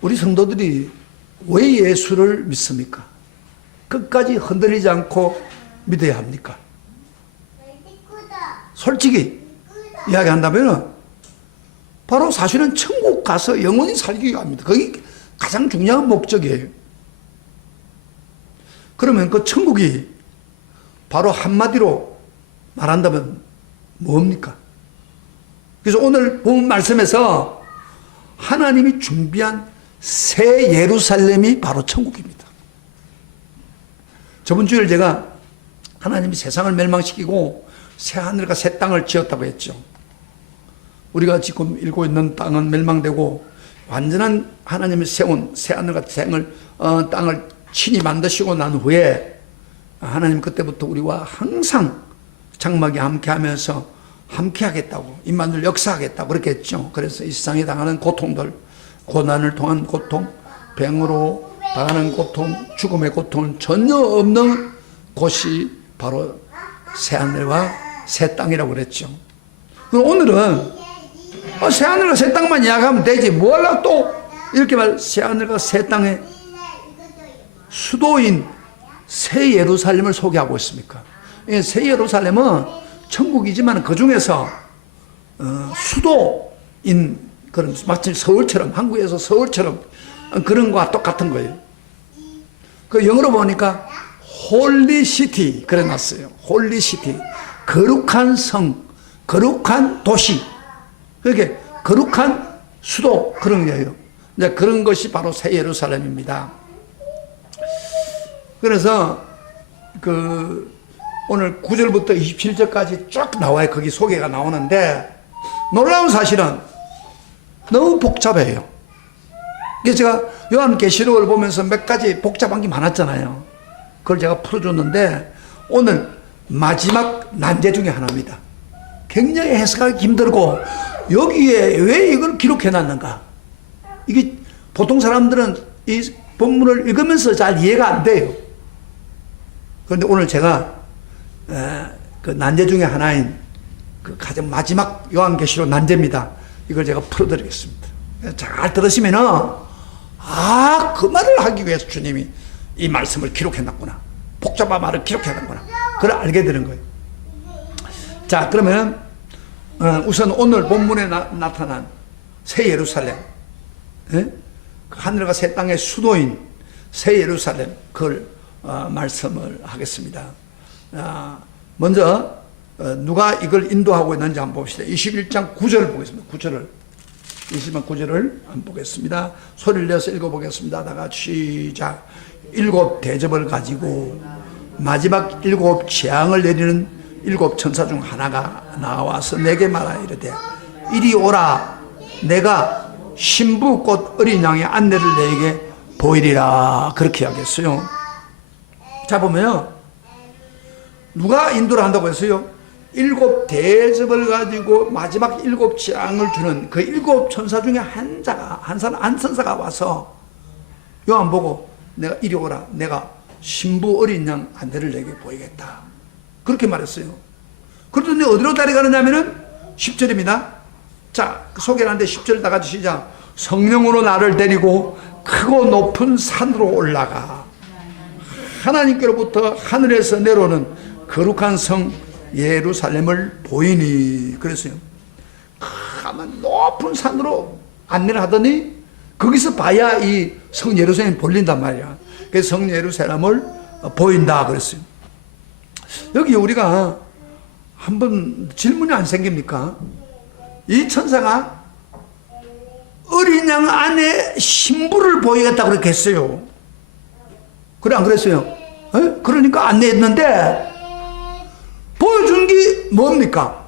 우리 성도들이 왜 예수를 믿습니까? 끝까지 흔들리지 않고 믿어야 합니까? 솔직히 이야기한다면 바로 사실은 천국 가서 영원히 살기 위함입니다. 그게 가장 중요한 목적이에요. 그러면 그 천국이 바로 한마디로 말한다면 뭡니까? 그래서 오늘 본 말씀에서 하나님이 준비한 새 예루살렘이 바로 천국입니다. 저번 주에 제가 하나님이 세상을 멸망시키고 새 하늘과 새 땅을 지었다고 했죠. 우리가 지금 일고 있는 땅은 멸망되고 완전한 하나님이 세운 새 하늘과 새 땅을 친히 만드시고 난 후에 하나님 그때부터 우리와 항상 장막에 함께하면서 함께하겠다고, 임마누엘 역사하겠다고 그렇게 했죠. 그래서 이 세상에 당하는 고통들, 고난을 통한 고통, 병으로 당하는 고통, 죽음의 고통은 전혀 없는 곳이 바로 새하늘과 새 땅이라고 그랬죠. 그럼 오늘은 새하늘과 새 땅만 이야기하면 되지 뭐 하려고 또 이렇게 말 새하늘과 새 땅의 수도인 새 예루살렘을 소개하고 있습니까? 새 예루살렘은 천국이지만 그 중에서 수도인 그런 마치 서울처럼, 한국에서 서울처럼 그런 거와 똑같은 거예요. 그 영어로 보니까 홀리 시티 그래 놨어요. 홀리 시티, 거룩한 성, 거룩한 도시, 그렇게 거룩한 수도 그런 거예요. 이제 그런 것이 바로 새 예루살렘입니다. 그래서 오늘 9절부터 27절까지 쫙 나와요. 거기 소개가 나오는데 놀라운 사실은 너무 복잡해요. 그래서 제가 요한계시록을 보면서 몇 가지 복잡한 게 많았잖아요. 그걸 제가 풀어줬는데 오늘 마지막 난제 중에 하나입니다. 굉장히 해석하기 힘들고 여기에 왜 이걸 기록해놨는가? 이게 보통 사람들은 이 본문을 읽으면서 잘 이해가 안 돼요. 그런데 오늘 제가 그 난제 중에 하나인 그 가장 마지막 요한계시록 난제입니다. 이걸 제가 풀어드리겠습니다. 잘 들으시면은 그 말을 하기 위해서 주님이 이 말씀을 기록해놨구나. 복잡한 말을 기록해놨구나. 그걸 알게 되는 거예요. 자, 그러면 우선 오늘 본문에 나타난 새 예루살렘, 그 하늘과 새 땅의 수도인 새 예루살렘, 그걸 말씀을 하겠습니다. 먼저 누가 이걸 인도하고 있는지 한번 봅시다. 21장 9절을 보겠습니다. 21장 9절을 한번 보겠습니다. 소리를 내서 읽어보겠습니다. 다 같이 시작. 7 대접을 가지고 마지막 7 재앙을 내리는 7 천사 중 하나가 나와서 내게 말하여 이르되 이리 오라. 내가 신부 곧 어린 양의 안내를 내게 보이리라. 그렇게 하겠어요. 자, 보면 누가 인도를 한다고 했어요? 7 대접을 가지고 마지막 7 재앙을 주는 그 7 천사 중에 한 천사가 와서 요한 보고 내가 이리 오라. 내가 신부 어린 양 안내를 내게 보이겠다. 그렇게 말했어요. 그러더니 어디로 따라가느냐면은 10절입니다. 자, 소개를 하는데 10절 다 같이 시작. 성령으로 나를 데리고 크고 높은 산으로 올라가 하나님께로부터 하늘에서 내려오는 거룩한 성 예루살렘을 보이니. 그랬어요. 아마 높은 산으로 안내를 하더니 거기서 봐야 이 성 예루살렘이 보인단 말이야. 그래서 성 예루살렘을 보인다 그랬어요. 여기 우리가 한번 질문이 안 생깁니까? 이 천사가 어린 양 안에 신부를 보이겠다 그렇게 했어요. 그래 안 그랬어요? 그러니까 안내했는데 보여준 게 뭡니까?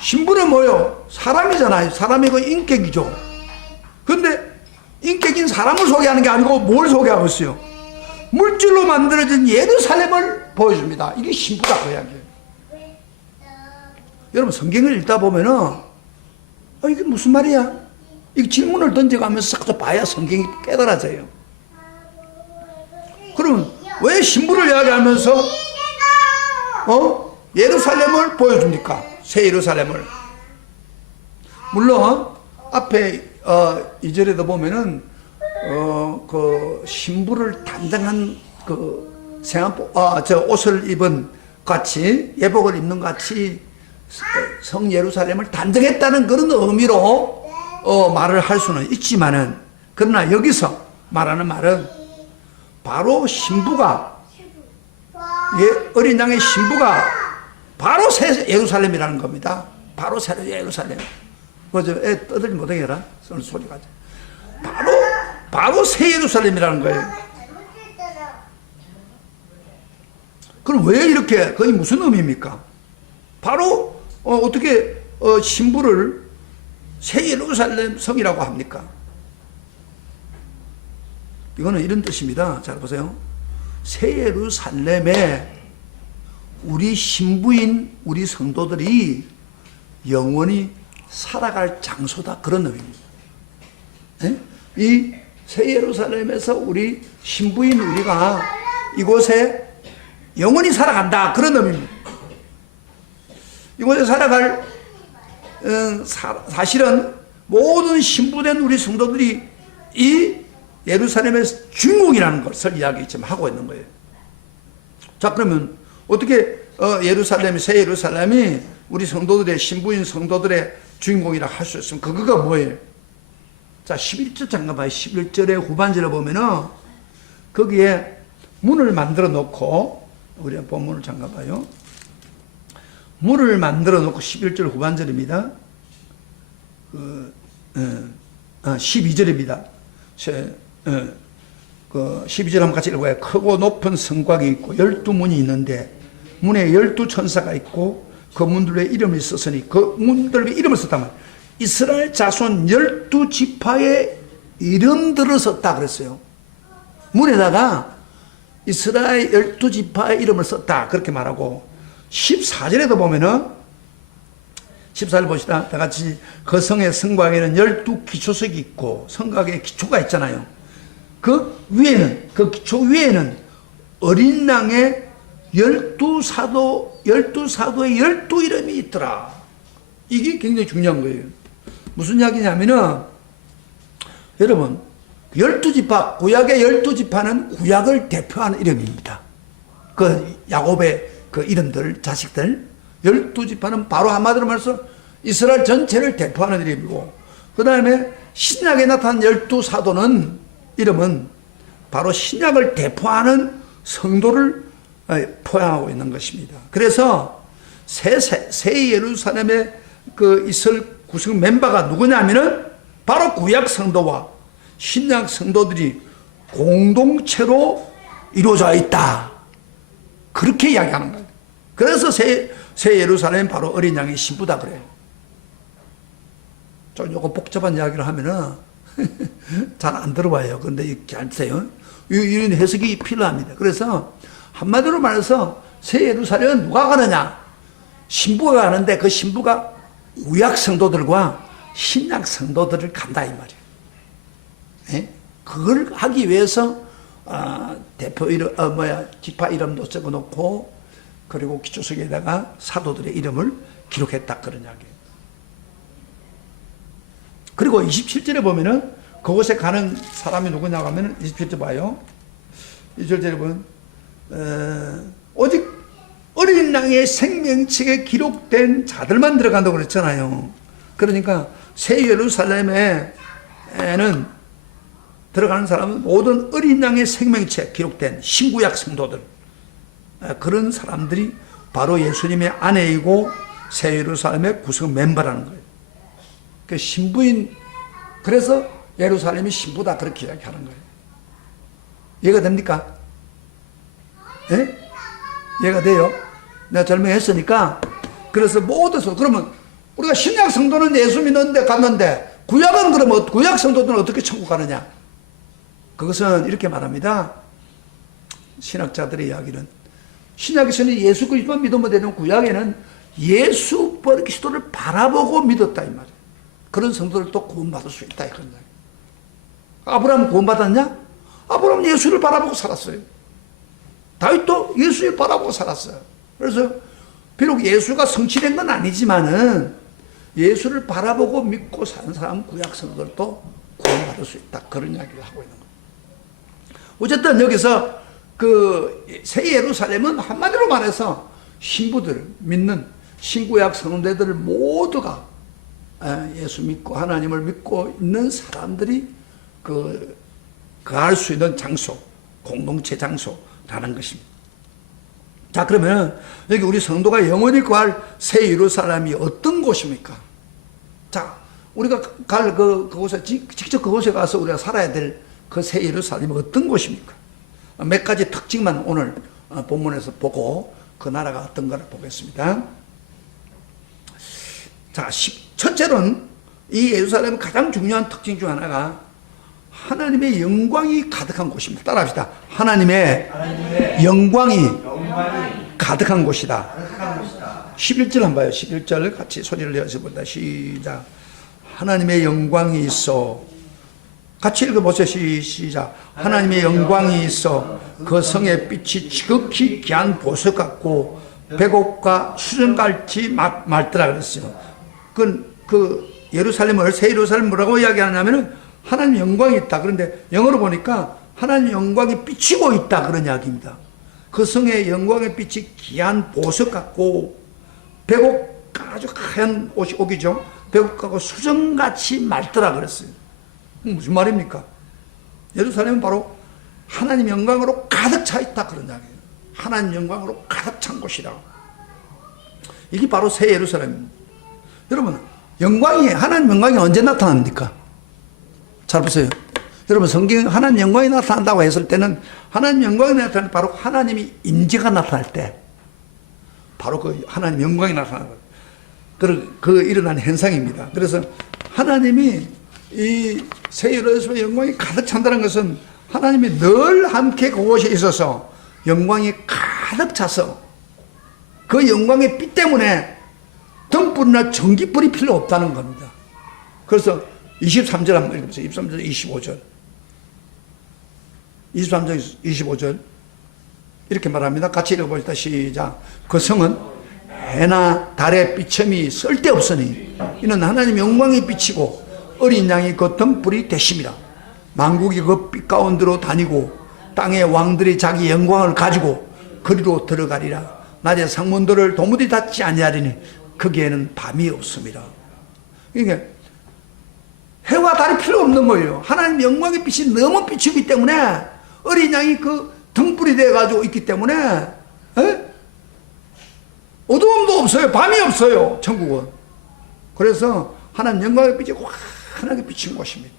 신부는 뭐요? 사람이잖아요. 사람이 그 인격이죠. 그런데 인격인 사람을 소개하는 게 아니고 뭘 소개하고 있어요? 물질로 만들어진 예루살렘을 보여줍니다. 이게 신부다 그 이야기예요. 여러분 성경을 읽다 보면은 이게 무슨 말이야? 이 질문을 던져가면서 싹 봐야 성경이 깨달아져요. 그러면 왜 신부를 이야기하면서 예루살렘을 보여줍니까? 새 예루살렘을. 물론 앞에 2절에도 보면은 그 신부를 단장한 그 저 옷을 입은 같이 예복을 입는 같이 성 예루살렘을 단정했다는 그런 의미로 말을 할 수는 있지만은, 그러나 여기서 말하는 말은 바로 신부가, 어린 양의 신부가 바로 새 예루살렘이라는 겁니다. 바로 새 예루살렘. 그죠? 애 떠들지 못하게 해라. 소리가. 바로 새 예루살렘이라는 거예요. 그럼 왜 이렇게, 그게 무슨 의미입니까? 바로, 어떻게, 신부를 새 예루살렘 성이라고 합니까? 이거는 이런 뜻입니다. 잘 보세요. 새 예루살렘에 우리 신부인 우리 성도들이 영원히 살아갈 장소다. 그런 의미입니다. 예? 이 새 예루살렘에서 우리 신부인 우리가 이곳에 영원히 살아간다. 그런 의미입니다. 이곳에 살아갈, 사실은 모든 신부된 우리 성도들이 이 예루살렘의 주인공이라는 것을 이야기 지금 하고 있는 거예요. 자, 그러면 어떻게 새 예루살렘이 우리 성도들의, 신부인 성도들의 주인공이라 할 수 있으면 그거가 뭐예요? 자, 11절 잠깐 봐요. 11절의 후반절에 보면은 거기에 문을 만들어 놓고, 우리 본문을 잠깐 봐요. 문을 만들어 놓고 11절 후반절입니다. 12절입니다. 12절 한번 같이 읽어봐요. 크고 높은 성곽이 있고 12문이 있는데 문에 12천사가 있고 그 문들에 이름이 썼으니, 그 문들에 이름을 썼단 말이에요. 이스라엘 자손 12지파의 이름들을 썼다 그랬어요. 문에다가 이스라엘 12지파의 이름을 썼다 그렇게 말하고, 14절에도 보면은 14절 봅시다. 다 같이. 그 성의 성곽에는 12기초석이 있고, 성곽에 기초가 있잖아요. 그 위에는, 그 기초 위에는 어린 양의 12사도의 12이름이 있더라. 이게 굉장히 중요한 거예요. 무슨 이야기냐면은, 여러분, 12지파, 구약의 12지파는 구약을 대표하는 이름입니다. 그 야곱의 그 이름들, 자식들. 12지파는 바로 한마디로 말해서 이스라엘 전체를 대표하는 이름이고, 그 다음에 신약에 나타난 12사도는 이름은 바로 신약을 대표하는 성도를 포함하고 있는 것입니다. 그래서 새 예루살렘에 그 있을 구성 멤버가 누구냐면은 바로 구약 성도와 신약 성도들이 공동체로 이루어져 있다. 그렇게 이야기하는 거예요. 그래서 새 예루살렘은 바로 어린 양의 신부다 그래요. 좀 요거 복잡한 이야기를 하면은 잘 안 들어와요. 그런데 잘 드세요. 이런 해석이 필요합니다. 그래서 한마디로 말해서 새 예루살렘은 누가 가느냐? 신부가 가는데 그 신부가 구약 성도들과 신약 성도들을 간다 이 말이에요. 예? 그걸 하기 위해서 대표 이름, 지파 이름도 적어놓고, 그리고 기초석에다가 사도들의 이름을 기록했다 그런 이야기예요. 그리고 27절에 보면은 그곳에 가는 사람이 누구냐고 하면 27절 봐요. 27절에 보면 오직 어린 양의 생명책에 기록된 자들만 들어간다고 그랬잖아요. 그러니까 새 예루살렘에는 들어가는 사람은 모든 어린 양의 생명책 기록된 신구약 성도들, 그런 사람들이 바로 예수님의 아내이고 새 예루살렘의 구성 멤버라는 거예요. 그 신부인, 그래서 예루살렘이 신부다 그렇게 이야기하는 거예요. 이해가 됩니까? 예? 이해가 돼요? 내가 설명했으니까. 그래서 모두서, 그러면 우리가 신약 성도는 예수 믿는데 갔는데 구약은 그러면 구약 성도들은 어떻게 천국 가느냐? 그것은 이렇게 말합니다. 신학자들의 이야기는 신약에서는 예수 그리스도만 믿으면 되는, 구약에는 예수 그리스도를 바라보고 믿었다 이 말이에요. 그런 성도들도 구원받을 수 있다 이런 이야기. 아브라함 구원받았냐? 아브라함은 예수를 바라보고 살았어요. 다윗도 예수를 바라보고 살았어요. 그래서 비록 예수가 성취된 건 아니지만은 예수를 바라보고 믿고 사는 사람 구약 성도들도 구원받을 수 있다. 그런 이야기를 하고 있는 거예요. 어쨌든 여기서 그 새 예루살렘은 한마디로 말해서 신부들, 믿는 신구약 성도들 모두가 예수 믿고 하나님을 믿고 있는 사람들이 거할 수 있는 장소, 공동체 장소라는 것입니다. 자, 그러면 여기 우리 성도가 영원히 거할 새 예루살렘이 어떤 곳입니까? 자, 우리가 갈 그곳에, 직접 그곳에 가서 우리가 살아야 될 그 새 예루살렘이 어떤 곳입니까? 몇 가지 특징만 오늘 본문에서 보고 그 나라가 어떤가를 보겠습니다. 자, 첫째로는 이 예루살렘의 가장 중요한 특징 중 하나가 하나님의 영광이 가득한 곳입니다. 따라합시다. 하나님의 영광이 가득한 곳이다. 11절 한번 봐요. 11절 같이 소리를 내어서 본다. 시작. 하나님의 영광이 있어. 같이 읽어보세요. 시작. 하나님의 영광이 있어 그 성의 빛이 지극히 귀한 보석 같고 백옥과 수정같이 맑더라 그랬어요. 그 예루살렘을, 새 예루살렘 뭐라고 이야기하냐면은 하나님 영광이 있다. 그런데 영어로 보니까 하나님 영광이 비치고 있다. 그런 이야기입니다. 그 성의 영광의 빛이 귀한 보석 같고 백옥, 아주 하얀 옥이죠. 백옥하고 수정같이 맑더라 그랬어요. 무슨 말입니까? 예루살렘은 바로 하나님 영광으로 가득 차 있다. 그런 이야기예요. 하나님 영광으로 가득 찬 곳이다. 이게 바로 새 예루살렘입니다. 여러분, 하나님 영광이 언제 나타납니까? 잘 보세요. 여러분, 성경 하나님 영광이 나타난다고 했을 때는 하나님 영광이 나타날 때 바로 하나님이 임재가 나타날 때 바로 그 하나님 영광이 나타나는 거예요. 그 일어난 현상입니다. 그래서 하나님이 이 새 예루살렘의 영광이 가득 찬다는 것은 하나님이 늘 함께 그곳에 있어서 영광이 가득 차서 그 영광의 빛 때문에 등불이나 전기불이 필요 없다는 겁니다. 그래서 23절 한번 읽어보세요. 23절 25절 23절 25절 이렇게 말합니다. 같이 읽어보시다. 시작. 그 성은 해나 달의 비첨이 쓸데없으니 이는 하나님 영광이 비치고 어린 양이 그 등불이 되심이라. 만국이 그 빛 가운데로 다니고 땅의 왕들이 자기 영광을 가지고 그리로 들어가리라. 낮에 상문들을 도무지 닫지 아니하리니 거기에는 밤이 없습니다. 그러니까 해와 달이 필요 없는 거예요. 하나님 영광의 빛이 너무 비추기 때문에 어린 양이 그 등불이 되어가지고 있기 때문에 어두움도 없어요. 밤이 없어요. 천국은. 그래서 하나님 영광의 빛이 환하게 비친 곳입니다.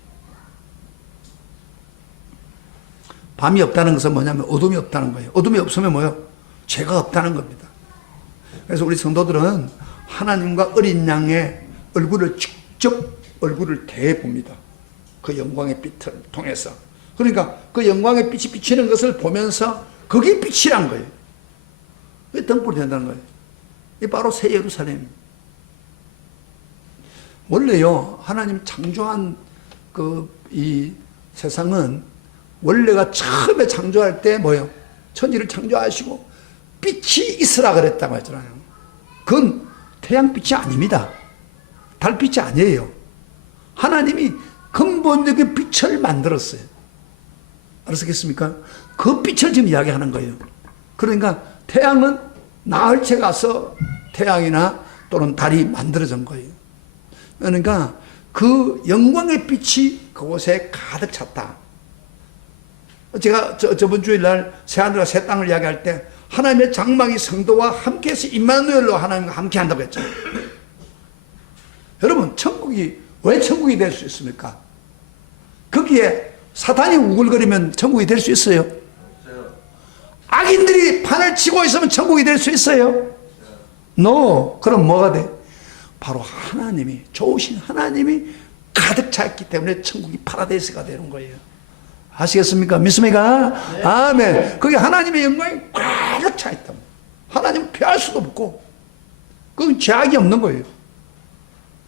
밤이 없다는 것은 뭐냐면 어둠이 없다는 거예요. 어둠이 없으면 뭐예요? 죄가 없다는 겁니다. 그래서 우리 성도들은 하나님과 어린 양의 얼굴을 직접 얼굴을 대봅니다. 그 영광의 빛을 통해서. 그러니까 그 영광의 빛이 비치는 것을 보면서 그게 빛이란 거예요. 그게 등불이 된다는 거예요. 이 바로 새 예루살렘입니다. 원래요, 하나님 창조한 이 세상은 원래가 처음에 창조할 때 뭐예요? 천지를 창조하시고 빛이 있으라 그랬다고 했잖아요. 그건 태양빛이 아닙니다. 달빛이 아니에요. 하나님이 근본적인 빛을 만들었어요. 알았겠습니까? 그 빛을 지금 이야기하는 거예요. 그러니까 태양은 나흘째 가서 태양이나 또는 달이 만들어진 거예요. 그러니까 그 영광의 빛이 그곳에 가득 찼다. 제가 저번 주일날 새하늘과 새 땅을 이야기할 때 하나님의 장막이 성도와 함께해서 임마누엘로 하나님과 함께 한다고 했잖아요. 여러분, 천국이 왜 천국이 될 수 있습니까? 거기에 사탄이 우글거리면 천국이 될 수 있어요? 악인들이 판을 치고 있으면 천국이 될 수 있어요? No. 그럼 뭐가 돼? 바로 하나님이, 좋으신 하나님이 가득 차 있기 때문에 천국이 파라다이스가 되는 거예요. 아시겠습니까? 믿습니까? 네. 아멘. 거기 하나님의 영광이 가득 차 있다. 하나님은 피할 수도 없고, 그건 죄악이 없는 거예요.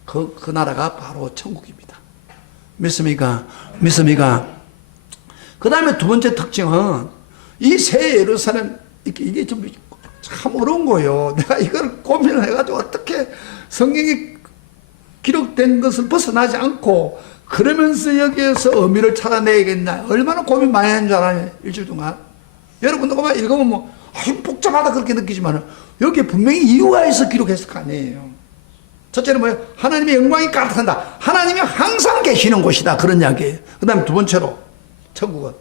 그 나라가 바로 천국입니다. 믿습니까? 믿습니까? 그 다음에 두 번째 특징은 이 새 예루살렘, 이게 좀 참 어려운 거예요. 내가 이걸 고민을 해가지고 어떻게 성경이 기록된 것을 벗어나지 않고 그러면서 여기에서 의미를 찾아내야겠나. 얼마나 고민 많이 하는 줄 알아요, 일주일 동안. 여러분도 그만 읽으면 뭐 아주 복잡하다 그렇게 느끼지만 여기에 분명히 이유가 있어 기록했을 거 아니에요. 첫째는 뭐예요? 하나님의 영광이 가득한다. 하나님이 항상 계시는 곳이다. 그런 이야기예요. 그 다음에 두 번째로 천국은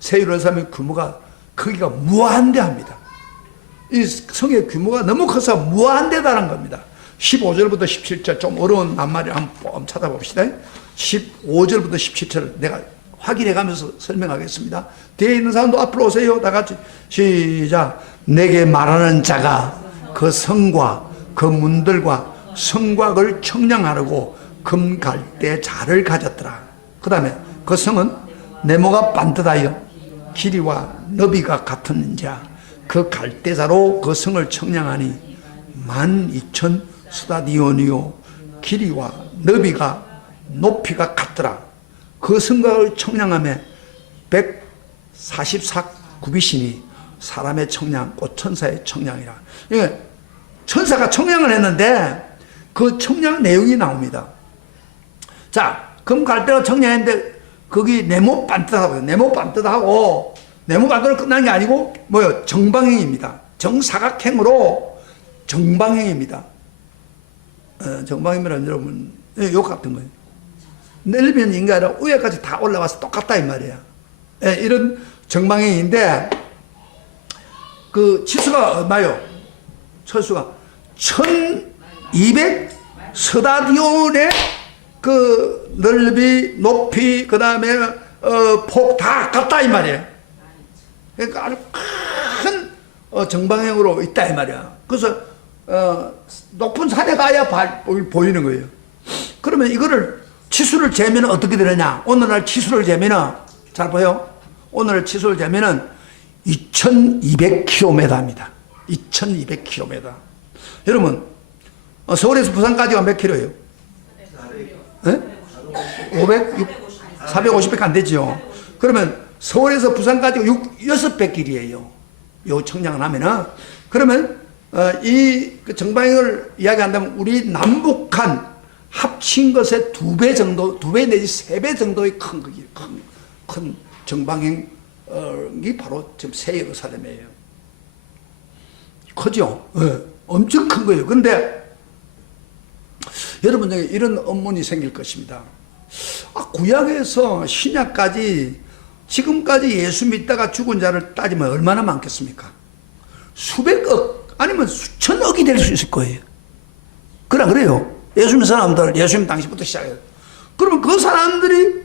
새 예루살렘의 규모가 크기가 무한대합니다. 이 성의 규모가 너무 커서 무한대다는 겁니다. 15절부터 17절 좀 어려운 낱말을 한번 찾아봅시다. 15절부터 17절 내가 확인해 가면서 설명하겠습니다. 뒤에 있는 사람도 앞으로 오세요. 다 같이 시작. 내게 말하는 자가 그 성과 그 문들과 성곽을 청량하려고 금갈대 자를 가졌더라. 그 다음에 그 성은 네모가 반듯하여 길이와 너비가 같은 자 그 갈대자로 그 성을 청량하니 12,000 스타디온이요 길이와 너비가 높이가 같더라. 그 성곽을 청량함에 144 구빗이니 사람의 청량 곧 천사의 청량이라. 이게 천사가 청량을 했는데 그 청량 내용이 나옵니다. 자, 금갈대가 청량했는데 거기 네모 반듯하고 네모 반듯하고 네모 반듯으로 끝난 게 아니고 뭐요? 정방향입니다. 정사각형으로 정방향입니다. 정방향이면 여러분 요 같은 거예요. 넓이는 인가라 위에까지 다 올라와서 똑같다 이 말이야. 예, 이런 정방향인데 그 치수가 얼마요? 철수가 1200 스타디온의 그 넓이, 높이, 그 다음에 폭 다 같다 이 말이에요. 그러니까 아주 큰 정방향으로 있다 이 말이야. 그래서 높은 산에 가야 보이는 거예요. 그러면 이거를 치수를 재면 어떻게 되느냐? 오늘날 치수를 재면은 잘 보여. 오늘 치수를 재면은 2200km입니다. 2200km. 여러분 서울에서 부산까지가 몇 킬로예요? 500? 450밖에 안 되죠. 그러면 서울에서 부산까지가 600길이에요. 요 청량을 하면은. 그러면 이 정방향을 이야기한다면 우리 남북한 합친 것의 2배 정도, 2배 내지 3배 정도의 큰 정방향이 바로 지금 새 예루살렘이에요. 크죠? 네. 엄청 큰 거예요. 그런데 여러분에게 이런 업문이 생길 것입니다. 구약에서 신약까지 지금까지 예수 믿다가 죽은 자를 따지면 얼마나 많겠습니까? 수백억 아니면 수천억이 될 수 있을 거예요. 그래요. 예수 믿는 사람들, 예수 믿는 당시부터 시작해요. 그러면 그 사람들이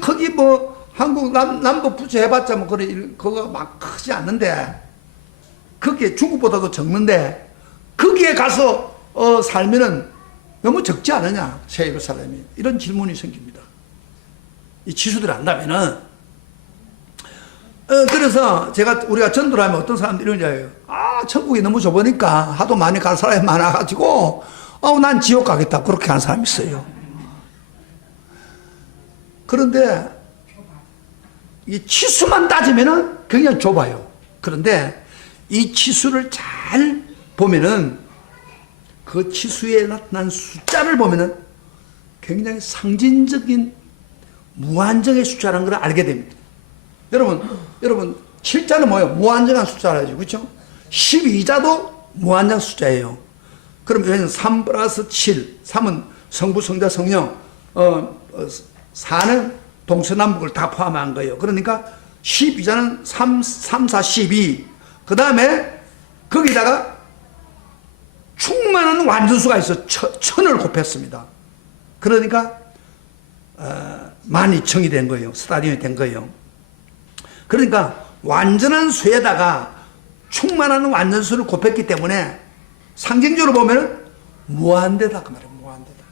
거기 뭐 한국 남북 부처 해봤자 뭐 그거 막 크지 않는데 거기에 중국보다도 적는데 거기에 가서 살면은 너무 적지 않느냐 새 예루살렘이. 이런 질문이 생깁니다. 이 지수들을 안다면은 그래서 우리가 전도를 하면 어떤 사람들이 이런 이야기해요. 천국이 너무 좁으니까 하도 많이 갈 사람이 많아가지고 난 지옥 가겠다 그렇게 하는 사람이 있어요. 그런데 이 치수만 따지면은 굉장히 좁아요. 그런데 이 치수를 잘 보면은 그 치수에 나타난 숫자를 보면은 굉장히 상징적인 무한정의 숫자라는 걸 알게 됩니다. 여러분 7자는 뭐예요? 무한정한 숫자라죠. 그렇죠? 12자도 무한정 숫자예요. 그럼 여기는 3 플러스 7, 3은 성부, 성자, 성령, 4는 동서남북을 다 포함한 거예요. 그러니까 12자는 3, 4, 12. 그 다음에 거기다가 충만한 완전수가 있어. 천을 곱했습니다. 그러니까 12,000이 된 거예요. 스타디움이 된 거예요. 그러니까 완전한 수에다가 충만한 완전수를 곱했기 때문에 상징적으로 보면 무한대다 그 말이에요. 무한대다.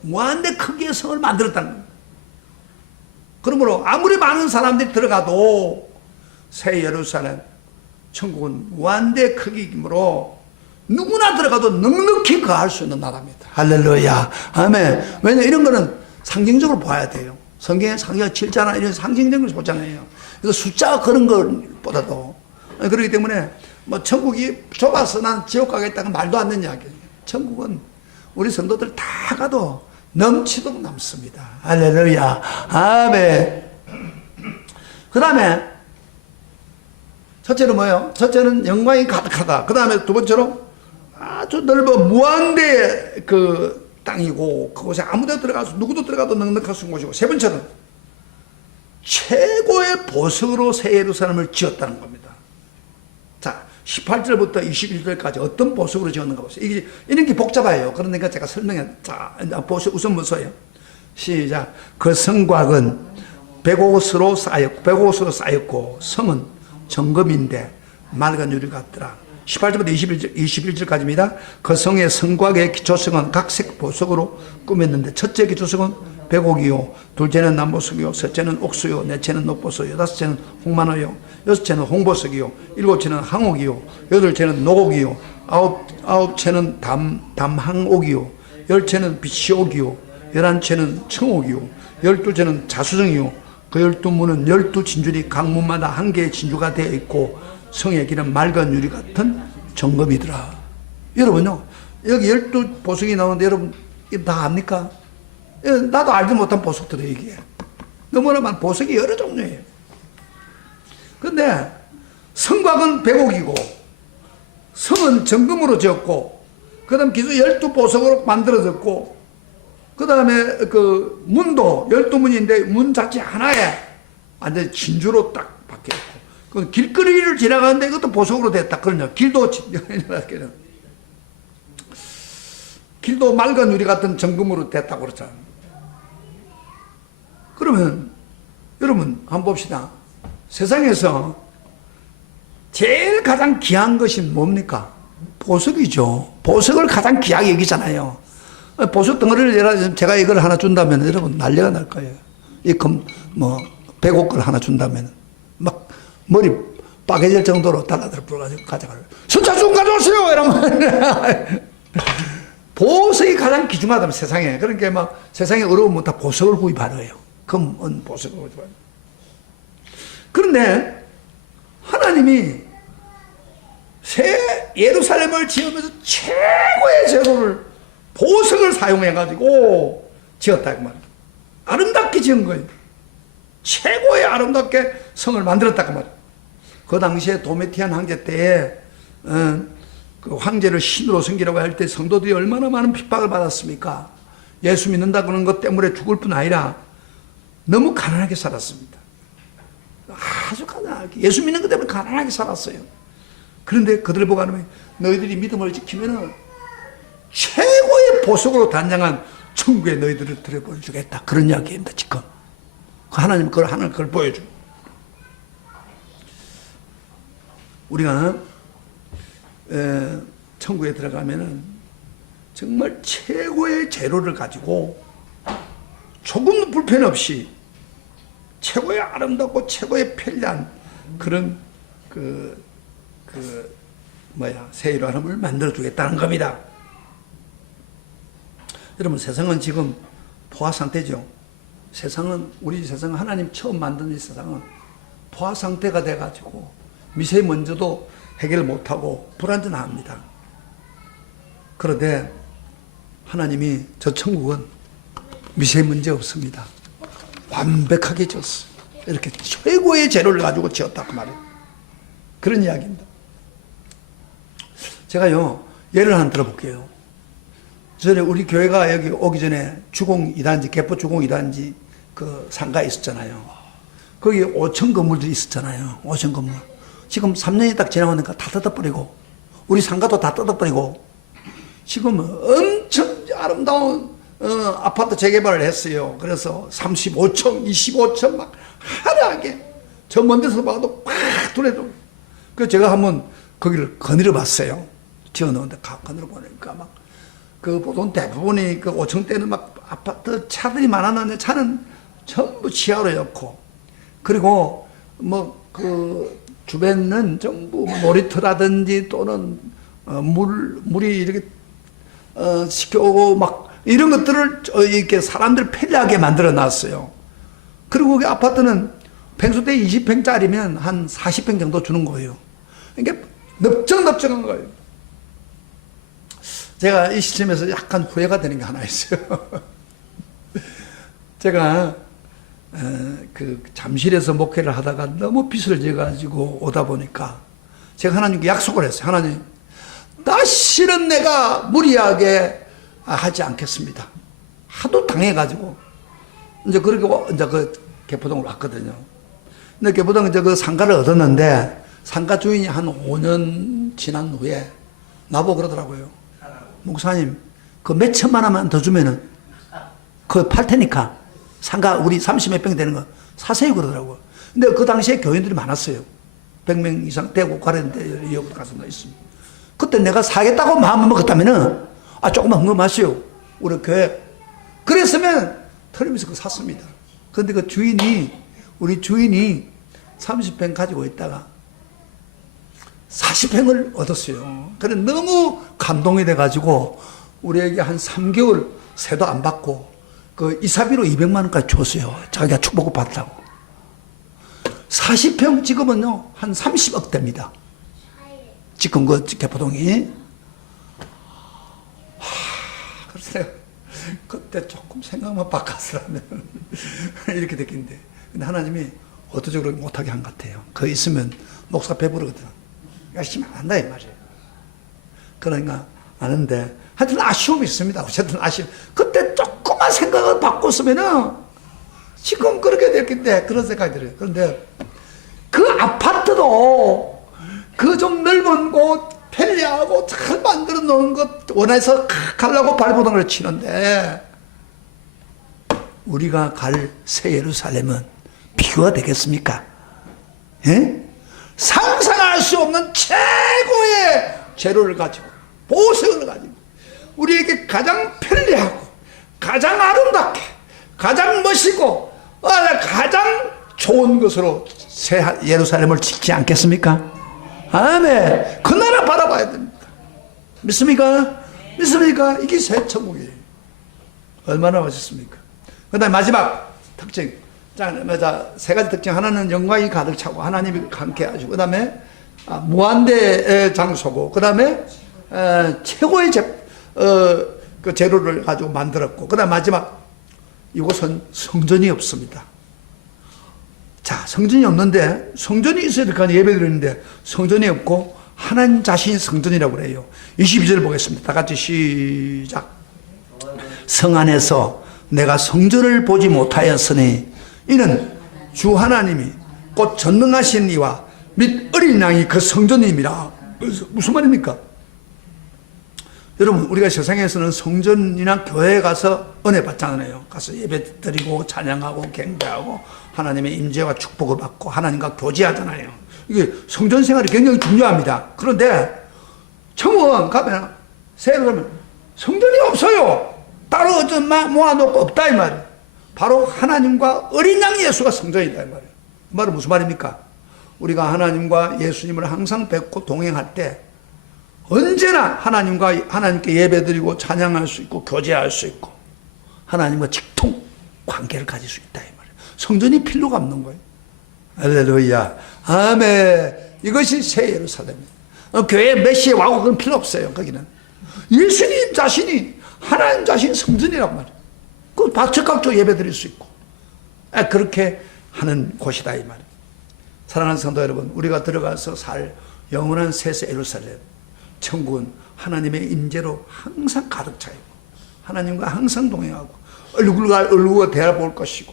무한대 크기의 성을 만들었다는 거예요. 그러므로 아무리 많은 사람들이 들어가도 새 예루살렘 천국은 무한대 크기이므로 누구나 들어가도 넉넉히 거할 수 있는 나라입니다. 할렐루야. 아멘. 왜냐면 이런 거는 상징적으로 봐야 돼요. 성경에 상징 7자나 이런 상징적으로 보잖아요. 그래서 숫자가 그런 것보다도. 그렇기 때문에 뭐 천국이 좁아서 난 지옥 가겠다는 말도 안 되는 이야기예요. 천국은 우리 성도들 다 가도 넘치도록 남습니다. 할렐루야. 아멘. 그 다음에 첫째는 뭐예요? 첫째는 영광이 가득하다. 그 다음에 두 번째로 아주 넓어 무한대의 그 땅이고 그곳에 아무데나 들어가서 누구도 들어가도 넉넉할 수 있는 곳이고, 세 번째는 최고의 보석으로 새 예루살렘을 지었다는 겁니다. 자, 18절부터 21절까지 어떤 보석으로 지었는가 보세요. 이게 이런 게 복잡해요. 그러니까 제가 설명해. 자, 보석 우선 보세요. 시작. 그 성곽은 백옷으로 쌓였고 성은 정금인데 맑은 유리 같더라. 18절부터 21절까지입니다. 그 성의 성곽의 기초성은 각색 보석으로 꾸몄는데, 첫째 기초성은 백옥이요, 둘째는 남보석이요, 셋째는 옥수요, 넷째는 녹보석이요, 다섯째는 홍만호요, 여섯째는 홍보석이요, 일곱째는 항옥이요, 여덟째는 노옥이요, 아홉째는 담항옥이요, 열째는 비시옥이요, 열한째는 청옥이요, 열둘째는 자수정이요. 그 12문은 12진줄이 각 문마다 한 개의 진주가 되어 있고 성의 길은 맑은 유리 같은 정금이더라. 여러분요, 여기 12보석이 나오는데 여러분 다 압니까? 나도 알지 못한 보석들을 얘기해. 너무나 많은 보석이 여러 종류예요. 근데 성곽은 백옥이고 성은 정금으로 지었고, 그 다음 기수 12보석으로 만들어졌고, 그 다음에 그 문도 12문인데 문 자체 하나에 완전 진주로 딱 박혀있고, 그 길거리를 지나가는데 이것도 보석으로 됐다. 그러냐. 길도 맑은 유리 같은 정금으로 됐다고 그러잖아요. 그러면 여러분 한번 봅시다. 세상에서 제일 가장 귀한 것이 뭡니까? 보석이죠. 보석을 가장 귀하게 여기잖아요. 보석 덩어리를 제가 이걸 하나 준다면 여러분 난리가 날 거예요. 이 백옥걸 하나 준다면 막 머리 빠개질 정도로 달라들 불어가지고 가져가요. 숫자 좀 가져오세요! 이러면. 보석이 가장 귀중하다면 세상에. 그러니까 막 세상에 어려우면 다 보석을 구입하려 해요. 금, 은, 보석을 구입하려. 그런데 하나님이 새 예루살렘을 지으면서 최고의 재료를 보석을 사용해가지고 지었다 그 말이에요. 아름답게 지은 거예요. 최고의 아름답게 성을 만들었다 그 말이에요. 그 당시에 도메티안 황제 때에 그 황제를 신으로 섬기라고 할 때 성도들이 얼마나 많은 핍박을 받았습니까? 예수 믿는다 그런 것 때문에 죽을 뿐 아니라 너무 가난하게 살았습니다. 아주 가난하게. 예수 믿는 것 때문에 가난하게 살았어요. 그런데 그들을 보고 하면 너희들이 믿음을 지키면은 최고의 보석으로 단장한 천국에 너희들을 들여보여주겠다. 그런 이야기입니다, 지금. 하나님 그걸 보여줘. 우리가 천국에 들어가면은 정말 최고의 재료를 가지고 조금도 불편 없이 최고의 아름답고 최고의 편리한 그런 새 예루살렘을 만들어 주겠다는 겁니다. 여러분, 세상은 지금 포화 상태죠. 우리 세상은 하나님 처음 만든 이 세상은 포화 상태가 돼가지고 미세먼지도 해결 못하고 불안전합니다. 그런데 하나님이 저 천국은 미세먼지 없습니다. 완벽하게 지었어요. 이렇게 최고의 재료를 가지고 지었다 그 말이에요. 그런 이야기입니다. 제가요 예를 하나 들어볼게요. 전에 우리 교회가 여기 오기 전에 주공 2단지, 개포 주공 2단지 그 상가에 있었잖아요. 거기 5층 건물들이 있었잖아요. 5층 건물. 지금 3년이 딱 지나가니까 다 뜯어버리고, 우리 상가도 다 뜯어버리고, 지금 엄청 아름다운 아파트 재개발을 했어요. 그래서 35층, 25층 막 화려하게 저 먼 데서 봐도 팍 둘레도. 그래서 제가 한번 거기를 거닐어 봤어요. 지어놓은데 거닐어 보니까 막 보통 대부분이 5층대는 막 아파트 차들이 많았는데 차는 전부 지하로였고, 그리고 주변은 전부 놀이터라든지 또는 물이 이렇게 시켜오고 막 이런 것들을 이렇게 사람들 편리하게 만들어 놨어요. 그리고 그 아파트는 평소대 20평짜리면 한 40평 정도 주는 거예요. 그러니까 넓적넓적한 거예요. 제가 이 시점에서 약간 후회가 되는 게 하나 있어요. 제가 그 잠실에서 목회를 하다가 너무 빚을 져가지고 오다 보니까 제가 하나님께 약속을 했어요. 하나님, 다시는 내가 무리하게 하지 않겠습니다. 하도 당해가지고 이제 그렇게 이제 그 개포동을 왔거든요. 근데 개포동 이제 그 상가를 얻었는데 상가 주인이 한 5년 지난 후에 나보고 그러더라고요. 목사님, 그 몇 천만 원만 더 주면은 그거 팔 테니까 상가 우리 30몇 평 되는 거 사세요 그러더라고요. 근데 그 당시에 교인들이 많았어요. 100명 이상 대구 가는데 여기 가서 있습니다. 그때 내가 사겠다고 마음을 먹었다면은 조금만 흥금하시오 우리 교회. 그랬으면 털리면서 그거 샀습니다. 근데 그 우리 주인이 30평 가지고 있다가 40평을 얻었어요. 그래 너무 감동이 돼가지고 우리에게 한 3개월 세도 안 받고 그 이사비로 200만 원까지 줬어요. 자기가 축복을 받다고. 40평 지금은요 한 30억 됩니다. 지금 그 개포동이. 글쎄요. 그때 조금 생각만 바꿨으라면 이렇게 됐겠는데. 근데 하나님이 어떠적으로 못하게 한 것 같아요. 그 있으면 목사 배부르거든. 열심히 안 한다 이 말이에요. 그러니까 아는데 하여튼 아쉬움이 있습니다. 어쨌든 아쉬움. 그때 조금만 생각을 바꿨으면은 지금 그렇게 됐겠는데 그런 생각이 들어요. 그런데 그 아파트도 그 좀 넓은 곳 편리하고 잘 만들어 놓은 것 원해서 가려고 발버둥을 치는데 우리가 갈 새 예루살렘은 비교가 되겠습니까? 예? 상상할 수 없는 최고의 재료를 가지고 보석을 가지고 우리에게 가장 편리하고 가장 아름답게 가장 멋있고 가장 좋은 것으로 새 예루살렘을 짓지 않겠습니까? 아멘. 그 나라 바라봐야 됩니다. 믿습니까? 믿습니까? 이게 새 천국이에요. 얼마나 멋있습니까? 그 다음에 마지막 특징. 자, 세 가지 특징. 하나는 영광이 가득 차고 하나님이 함께 하시고, 그 다음에 무한대의 장소고, 그 다음에 최고의 그 재료를 가지고 만들었고, 그 다음 마지막 이곳은 성전이 없습니다. 자, 성전이 없는데 성전이 있어야 될 거 아니에요. 예배 드리는데 성전이 없고 하나님 자신이 성전이라고 그래요. 22절 보겠습니다. 다 같이 시작. 성 안에서 내가 성전을 보지 못하였으니 이는 주 하나님이 곧 전능하신 이와 및 어린 양이 그 성전임이라. 무슨 말입니까? 여러분, 우리가 세상에서는 성전이나 교회에 가서 은혜 받잖아요. 가서 예배 드리고 찬양하고 경배하고 하나님의 임재와 축복을 받고 하나님과 교제하잖아요. 이게 성전 생활이 굉장히 중요합니다. 그런데 천국은 가면 세례하면 성전이 없어요. 따로 좀 모아놓고 없다 이 말이에요. 바로 하나님과 어린 양 예수가 성전이다 이 말이에요. 그 말은 무슨 말입니까? 우리가 하나님과 예수님을 항상 뵙고 동행할 때 언제나 하나님께 예배드리고 찬양할 수 있고 교제할 수 있고 하나님과 직통 관계를 가질 수 있다 이 말이에요. 성전이 필요가 없는 거예요. 할렐루야. 아멘. 이것이 새 예루살렘입니다. 교회 메시에 와고 그건 필요 없어요. 거기는 예수님 자신이 하나님 자신 성전이란 말이에요. 그 적극적으로 예배드릴 수 있고 그렇게 하는 곳이다 이 말이에요. 사랑하는 성도 여러분, 우리가 들어가서 살 영원한 새 예루살렘 천국은 하나님의 임재로 항상 가득 차 있고 하나님과 항상 동행하고 얼굴과 대화볼 것이고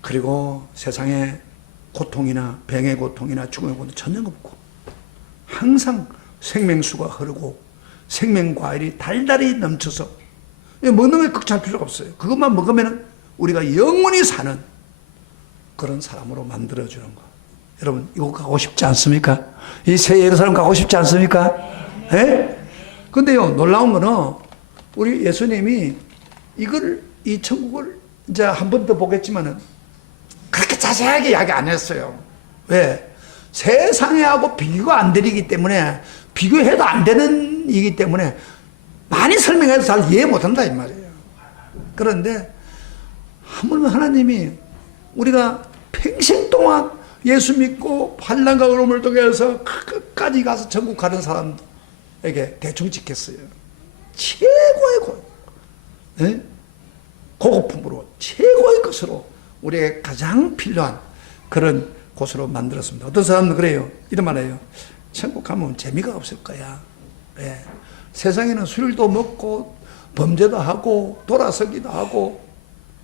그리고 세상에 고통이나 병의 고통이나 죽음의 고통 전혀 없고 항상 생명수가 흐르고 생명과일이 달달이 넘쳐서 먹는 게 극찬할 필요가 없어요. 그것만 먹으면 우리가 영원히 사는 그런 사람으로 만들어주는 거. 여러분 이곳 가고 싶지 않습니까? 이 새 예루살렘 가고 싶지 않습니까? 예? 근데요 놀라운 거는 우리 예수님이 이 천국을 이제 한 번 더 보겠지만은 그렇게 자세하게 이야기 안 했어요. 왜? 세상에하고 비교가 안 되기 때문에 비교해도 안 되는 이기 때문에 많이 설명해도 잘 이해 못한다 이 말이에요. 그런데 하물며 하나님이 우리가 평생 동안 예수 믿고 환난과 어려움을 통해서 끝까지 가서 천국 가는 사람 이게 대충 짓겠어요. 최고의 예? 고급품으로 최고의 것으로 우리에게 가장 필요한 그런 곳으로 만들었습니다. 어떤 사람은 그래요. 이런 말 해요. 천국 가면 재미가 없을 거야. 예. 세상에는 술도 먹고 범죄도 하고 돌아서기도 하고.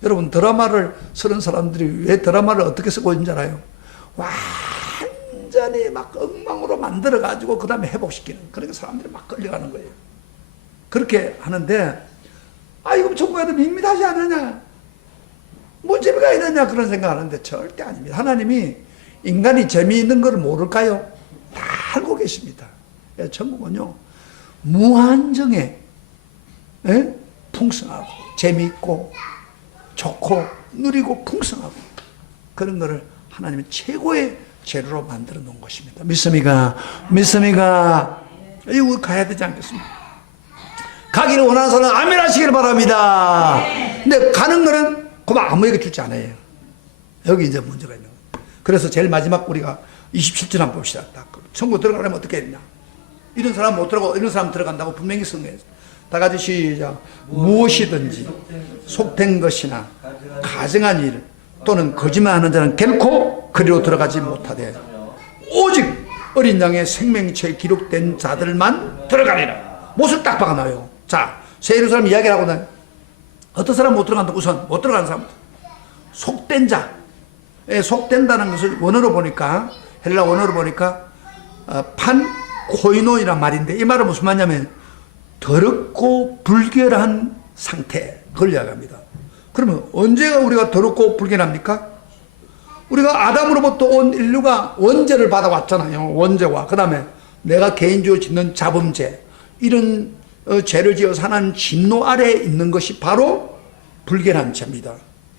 여러분 드라마를 쓰는 사람들이 왜 드라마를 어떻게 쓰고 있는지 알아요? 완전히 막 엉망으로 만들어 가지고 그 다음에 회복시키는, 그러니까 사람들이 막 끌려가는 거예요. 그렇게 하는데 이거 천국 가도 밋밋하지 않느냐, 뭐 재미가 있느냐, 그런 생각하는데 절대 아닙니다. 하나님이 인간이 재미있는 걸 모를까요? 다 알고 계십니다. 천국은요 무한정에 풍성하고 재미있고 좋고 누리고 풍성하고 그런 거를 하나님이 최고의 재료로 만들어 놓은 것입니다. 믿습니까? 믿습니까? 이거 가야 되지 않겠습니까? 가기를 원하는 사람은 아멘 하시길 바랍니다. 근데 가는 거는 그만 아무에게 주지 않아요. 여기 이제 문제가 있는 거예요. 그래서 제일 마지막 우리가 27절 한번 봅시다. 천국 들어가려면 어떻게 했냐? 이런 사람 못 들어가고 이런 사람 들어간다고 분명히 쓴거예요. 다 같이 시작. 무엇이든지 속된 것이나 가증한 일 또는 거짓말하는 자는 결코 그리로 들어가지 못하되 오직 어린 양의 생명체에 기록된 자들만 들어가리라. 못을 딱 박아놔요. 자, 새 예루살렘 이야기를 하고 어떤 사람 못 들어간다. 우선 못 들어가는 사람, 속된 자. 속된다는 것을 원어로 보니까, 헬라 원어로 보니까 판 코이노이란 말인데, 이 말은 무슨 말이냐면 더럽고 불결한 상태, 그걸 이야기합니다. 그러면 언제가 우리가 더럽고 불결합니까? 우리가 아담으로부터 온 인류가 원죄를 받아왔잖아요. 원죄와 그 다음에 내가 개인적으로 짓는 자범죄, 이런 죄를 지어서 하나님 진노 아래에 있는 것이 바로 불결한 죄입니다.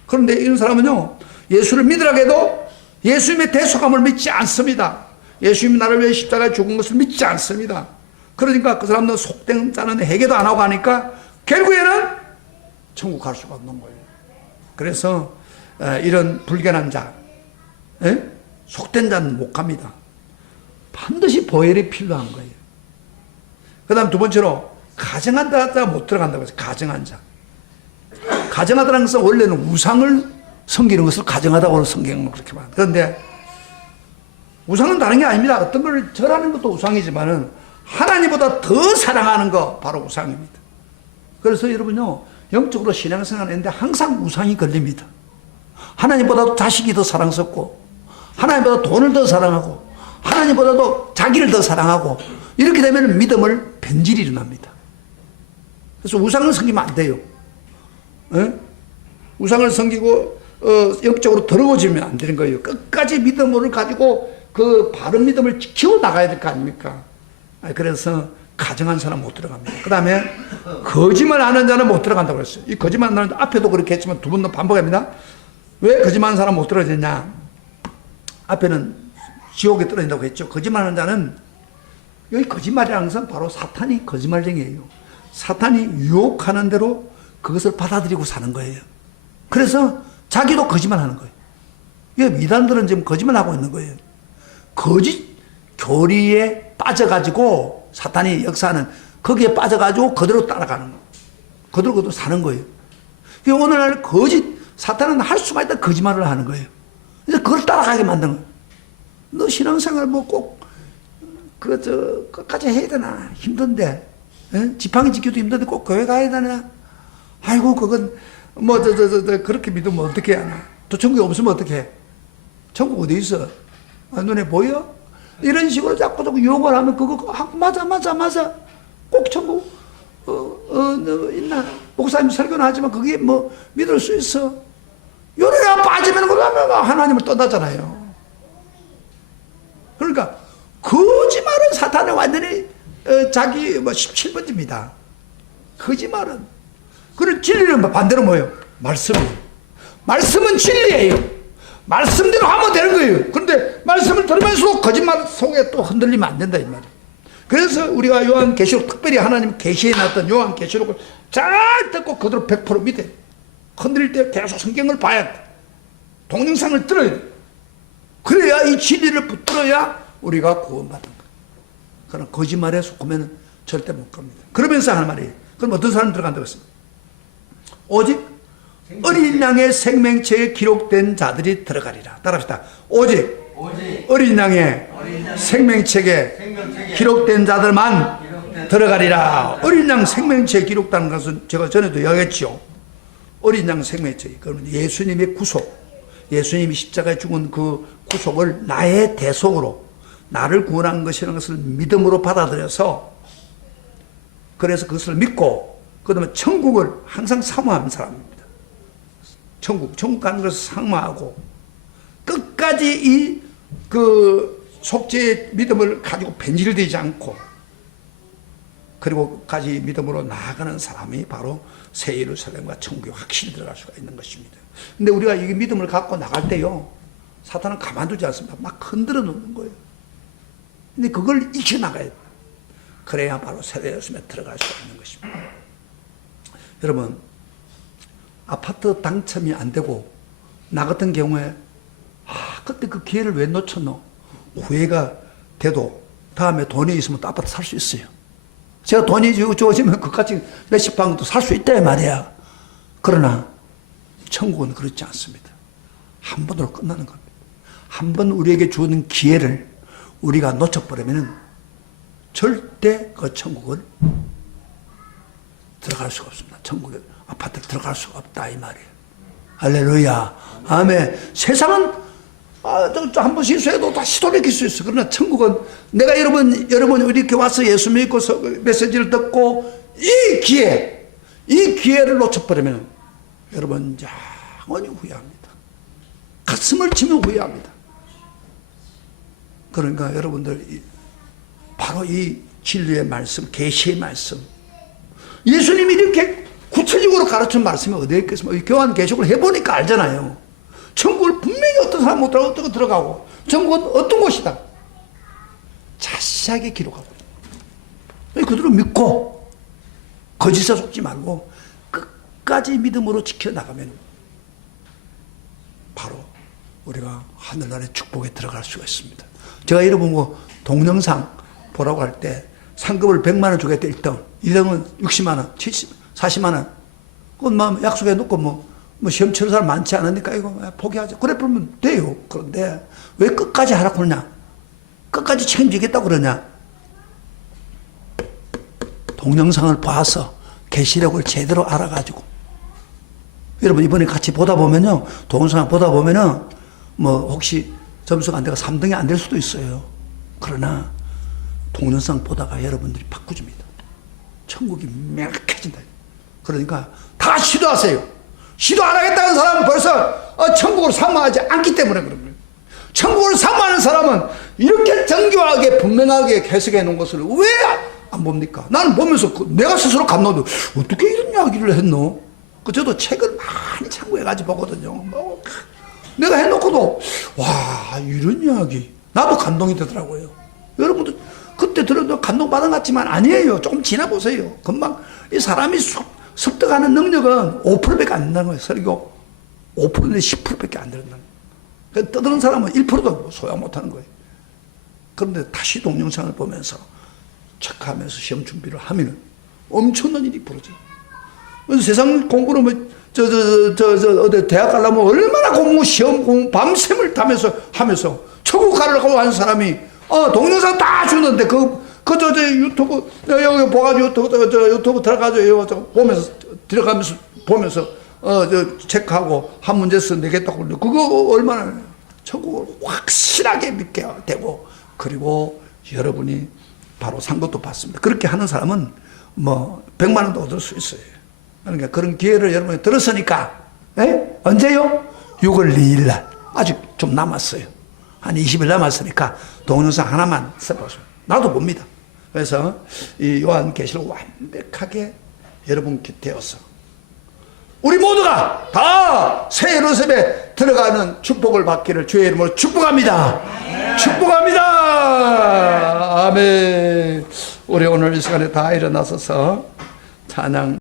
그런데 이런 사람은요, 예수를 믿으라고 해도 예수님의 대속함을 믿지 않습니다. 예수님이 나를 위해 십자가에 죽은 것을 믿지 않습니다. 그러니까 그 사람들은 속된 자는 회개도 안 하고 하니까 결국에는 천국 갈 수가 없는 거예요. 그래서 이런 불결한 자, 속된 자는 못 갑니다. 반드시 보혈이 필요한 거예요. 그 다음 두 번째로 가증한 자가 못 들어간다고 해서 가증한 자. 가증하다는 것은 원래는 우상을 섬기는 것을 가증하다고 성경은 그렇게 말합니다. 그런데 우상은 다른 게 아닙니다. 어떤 걸 절하는 것도 우상이지만은 하나님보다 더 사랑하는 거 바로 우상입니다. 그래서 여러분요, 영적으로 신앙생활을 했는데 항상 우상이 걸립니다. 하나님보다도 자식이 더 사랑스럽고, 하나님보다 돈을 더 사랑하고, 하나님보다도 자기를 더 사랑하고, 이렇게 되면 믿음을 변질이 일어납니다. 그래서 우상을 섬기면 안 돼요. 우상을 섬기고 영적으로 더러워지면 안 되는 거예요. 끝까지 믿음을 가지고 그 바른 믿음을 지켜 나가야 될 거 아닙니까? 그래서 가정한 사람 못 들어갑니다. 그 다음에 거짓말 하는 자는 못 들어간다고 했어요. 이 거짓말 하는 자 앞에도 그렇게 했지만 두 번 더 반복합니다. 왜 거짓말 하는 사람 못 들어가냐? 앞에는 지옥에 떨어진다고 했죠. 거짓말 하는 자는, 여기 거짓말이라는 것은 바로 사탄이 거짓말쟁이에요. 사탄이 유혹하는 대로 그것을 받아들이고 사는 거예요. 그래서 자기도 거짓말하는 거예요. 이 미단들은 지금 거짓말하고 있는 거예요. 거짓 교리에 빠져가지고 사탄이 역사하는 거기에 빠져가지고 그대로 따라가는 거예요. 그대로 사는 거예요. 오늘날 사탄은 할 수만 있다 거짓말을 하는 거예요. 그래서 그걸 따라가게 만드는 거예요. 너 신앙생활 뭐 꼭 끝까지 해야 되나? 힘든데. 지팡이 지켜도 힘든데 꼭 교회 가야 되나? 아이고, 그건 그렇게 믿으면 어떻게 하나? 또 천국이 없으면 어떻게 해? 천국 어디 있어? 눈에 보여? 이런 식으로 자꾸 욕을 하면 그거, 맞아. 꼭 천국, 있나? 목사님 설교는 하지만 그게 뭐 믿을 수 있어? 요래가 빠지면 그러면 하나님을 떠나잖아요. 그러니까, 거짓말은 사탄의 완전히, 자기 17번째입니다. 거짓말은. 그런 진리는 반대로 뭐예요? 말씀이에요. 말씀은 진리예요. 말씀대로 하면 되는 거예요. 그런데 말씀을 들으면서 거짓말 속에 또 흔들리면 안 된다 이 말이에요. 그래서 우리가 요한계시록, 특별히 하나님 계시해 놨던 요한계시록을 잘 듣고 그대로 100% 믿어야 돼. 흔들릴 때 계속 성경을 봐야 돼. 동영상을 들어야 돼. 그래야 이 진리를 붙들어야 우리가 구원받는 거예요. 그러나 거짓말에 속으면 절대 못 갑니다. 그러면서 하는 말이에요. 그럼 어떤 사람 들어간다고 했습니까? 오직 어린 양의 생명체에 기록된 자들이 들어가리라. 따라합시다. 오직 어린 양의 생명책에 기록된 자들만 들어가리라. 어린 양 생명체에 기록된 것은 제가 전에도 이야기했죠. 어린 양 생명체, 그러면 예수님의 구속, 예수님이 십자가에 죽은 그 구속을 나의 대속으로 나를 구원한 것이라는 것을 믿음으로 받아들여서, 그래서 그것을 믿고 그 다음에 천국을 항상 사모하는 사람입니다. 천국 가는 것을 사모하고 끝까지 그 속죄의 믿음을 가지고 변질되지 않고, 그리고 까지 믿음으로 나아가는 사람이 바로 새 예루살렘과 천국에 확실히 들어갈 수가 있는 것입니다. 근데 우리가 이 믿음을 갖고 나갈 때요, 사탄은 가만두지 않습니다. 막 흔들어 놓는 거예요. 근데 그걸 이겨나가야 돼요. 그래야 바로 새 예루살렘에 들어갈 수가 있는 것입니다. 여러분, 아파트 당첨이 안 되고 나 같은 경우에 그때 그 기회를 왜 놓쳤노? 후회가 돼도 다음에 돈이 있으면 또 아파트 살 수 있어요. 제가 돈이 주어지면 그까지 몇십 방도 살 수 있다 말이야. 그러나 천국은 그렇지 않습니다. 한 번으로 끝나는 겁니다. 한 번 우리에게 주어진 기회를 우리가 놓쳐버리면 절대 그 천국을 들어갈 수가 없습니다. 천국에 아파트에 들어갈 수가 없다 이 말이에요. 할렐루야. 아멘. 세상은 한 번 실수해도 다시 돌이킬 수 있어. 그러나 천국은 내가 여러분 이렇게 와서 예수 믿고 메시지를 듣고 이 기회를 놓쳐버리면 여러분 영원히 후회합니다. 가슴을 치며 후회합니다. 그러니까 여러분들 바로 이 진리의 말씀, 계시의 말씀, 예수님이 이렇게 구체적으로 가르친 말씀이 어디에 있겠습니까? 교환계시록을 해보니까 알잖아요. 천국을 분명히 어떤 사람 못 들어가고 어떤 들어가고, 천국은 어떤 곳이다 자세하게 기록하고 그대로 믿고 거짓에 속지 말고 끝까지 믿음으로 지켜나가면 바로 우리가 하늘나라의 축복에 들어갈 수가 있습니다. 제가 여러분 동영상 보라고 할 때 상급을 100만 원 주겠다 1등, 2등은 60만 원, 70, 40만 원. 그건 약속해 놓고 뭐 시험 치는 사람 많지 않으니까 이거 포기하자. 그래 보면 돼요. 그런데 왜 끝까지 하라고 그러냐? 끝까지 책임지겠다고 그러냐? 동영상을 봐서 계시록을 제대로 알아가지고, 여러분 이번에 같이 보다 보면요, 동영상 보다 보면은 혹시 점수가 안 되고 3등이 안 될 수도 있어요. 그러나 동영상 보다가 여러분들이 바꾸줍니다. 천국이 명확해진다. 그러니까 다 시도하세요. 시도 안 하겠다는 사람은 벌써 천국을 사모하지 않기 때문에 그런 거예요. 천국을 사모하는 사람은 이렇게 정교하게 분명하게 해석해 놓은 것을 왜 안 봅니까? 나는 보면서 내가 스스로 감동도 어떻게 이런 이야기를 했노? 저도 책을 많이 참고해가지고 보거든요. 내가 해놓고도 와 이런 이야기 나도 감동이 되더라고요. 여러분도 그때 들어도 감동받은 것 같지만 아니에요. 조금 지나보세요. 금방 이 사람이 습득하는 능력은 5%밖에 안 된다는 거예요. 설교 5%인데 10%밖에 안 된다는 거예요. 떠드는 사람은 1%도 소화 못하는 거예요. 그런데 다시 동영상을 보면서 체크하면서 시험 준비를 하면은 엄청난 일이 벌어져요. 그래서 세상 공부는 어디 대학 가려면 얼마나 시험 공부 밤샘을 하면서 천국 가려고 하는 사람이 동영상 다 주는데 유튜브 여기 보가지고 유튜브 들어가지고 보면서 체크하고 한 문제 써 내겠다고 그러는데 그거 얼마나 천국을 확실하게 믿게 되고, 그리고 여러분이 바로 산 것도 받습니다. 그렇게 하는 사람은 100만 원도 얻을 수 있어요. 그러니까 그런 기회를 여러분이 들었으니까, 언제요? 6월 2일 날 아직 좀 남았어요. 한 20일 남았으니까 동영상 하나만 써보세요. 나도 봅니다. 그래서 이 요한계시록 완벽하게 여러분 곁에어서 우리 모두가 다 새 예루살렘에 들어가는 축복을 받기를 주의 이름으로 축복합니다. 축복합니다. 아멘. 우리 오늘 이 시간에 다 일어나서서 찬양